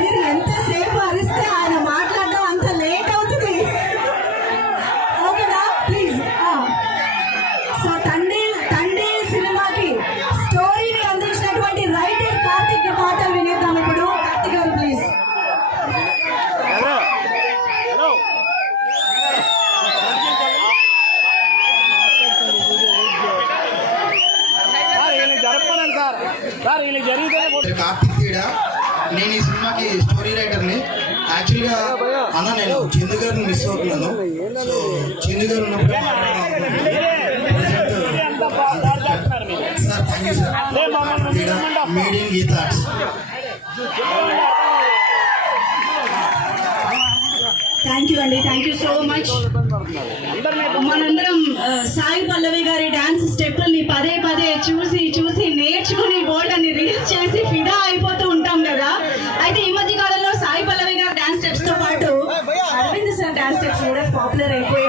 మీరు ఎంతసేపు అరిస్తే ఆయన మాట్లాడడం అంత లేట్ అవుతుంది. ఓకేనా? ప్లీజ్. సో తండ్రి సినిమాకి స్టోరీని అందించినటువంటి రైటర్ కార్తిక్ మాటలు వినేద్దాం ఇప్పుడు. కార్తిక్ గారు ప్లీజ్. కార్తిక్ తీడా, నేను ఈ సినిమాకి స్టోరీ రైటర్ని. యాక్చువల్గా అన్న నేను చందు గారిని మిస్ అవుతున్నాను. సో చందు గారు ఉన్నప్పుడు sir thank you sir. Medium ఈ థాట్స్. థ్యాంక్ యూ అండి, థ్యాంక్ యూ సో మచ్. మనందరం సాయి పల్లవి గారి డాన్స్ స్టెప్పుల్ని పదే పదే చూసి నేర్చుకుని బోల్డ్ అని రీల్స్ చేసి ఫిదా అయిపోతూ ఉంటాం కదా. అయితే ఈ మధ్య కాలంలో సాయి పల్లవి గారి డాన్స్ స్టెప్స్ తో పాటు అరవింద్ సార్ డాన్స్ స్టెప్స్ కూడా పాపులర్ అయిపోయి